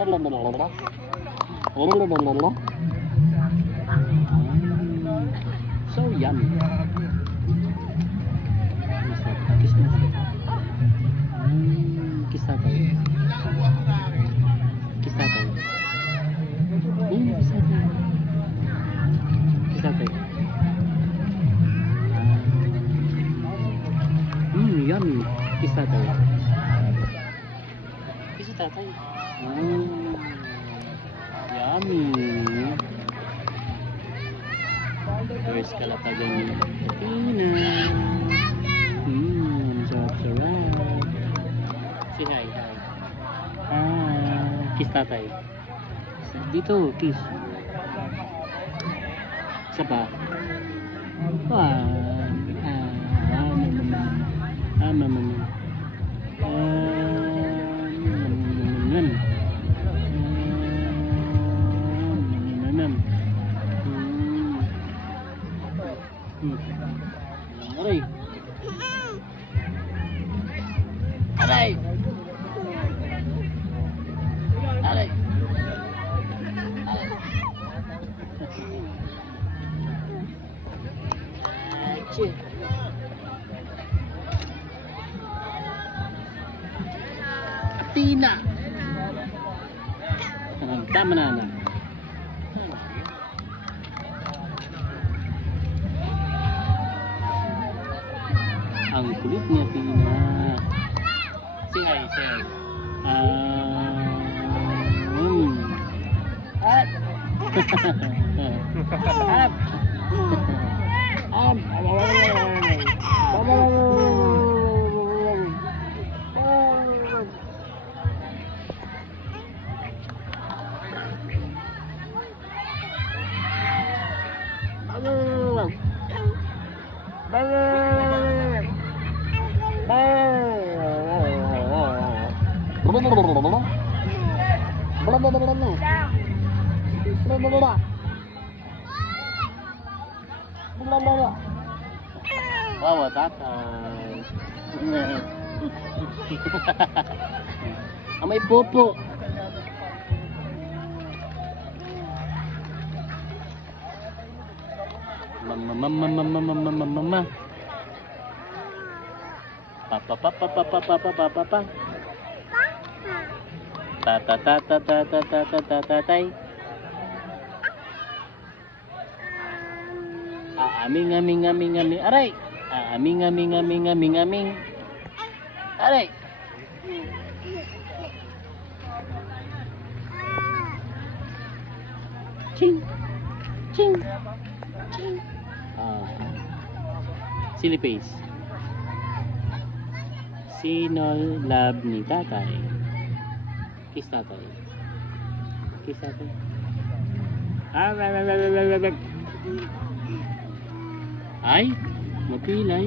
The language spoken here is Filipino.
So yummy. Kiss mo. Kiss natin. Kiss natin. Kiss natin. Kiss natin. Yummy. Kiss natin. Kiss natin. Yummy. There's kalatagan ni Tina. Sarap-sarap. Say hi, hi. Kiss tatay. Dito, kiss. Isa pa. Mama. Aray. Aray. Aray. Achoo. Tina. Tama na na. Ang kulit niya, Tina. Say hi, say hi. Wow, tatay. May popo. Mama. Papa. Tatay. Aming. Aray. Aming. Aray. Ching. Silly face. Sino love ni tatay? Kiss tatay. Ay, mapilay.